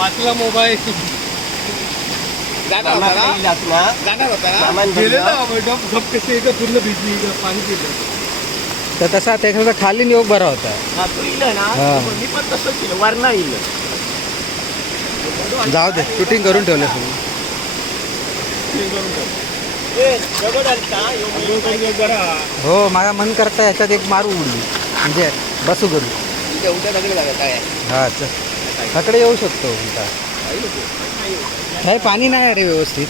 वाचला मोबाईल जाणार होता ना झप कसे इथं पूर्ण भिजली इथं पाणी पिलं तर तसा त्याचा खाली योग बरा होता. तू इलं ना मी पण तसंच केलं वरना इलं. जाऊ दे शूटिंग करून ठेवलं सगळं. हो माझा मन करता याच्यात एक मारू उडली म्हणजे बसू करू उद्या सगळे लागत आहे. हा सकडे येऊ शकतो उलटा. नाही पाणी नाही रे व्यवस्थित.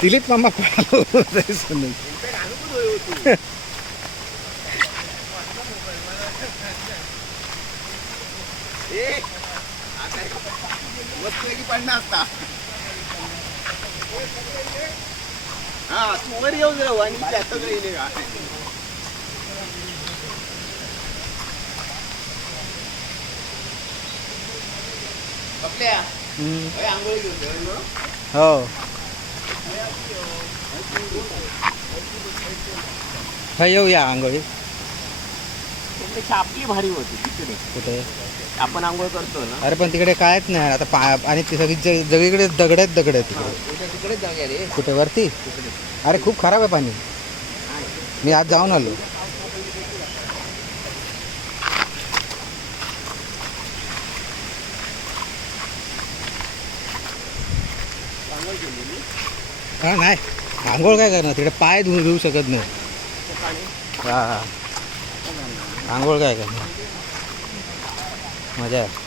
दिलीप मामा पळालो सुन हा तू वर येऊन राहू आणि त्याच्याकडे येईल का आपल्या आंघोळ घेऊन हो हा येऊया आंघोळी. आपली भारी होती तिकडे कुठे आपण आंघोळ करतो ना. अरे पण तिकडे कायच नाही आता आणि ती सगळी सगळीकडे दगड आहेत तिकडे. तिकडेच जाऊया रे. कुठे वरती. अरे खूप खराब आहे पाणी. मी आज जाऊन आलो. हा नाही आंघोळ काय करणार तिकडे पाय धुवू शकत नाही. हा आंघोळ काय करणार मजा आहे.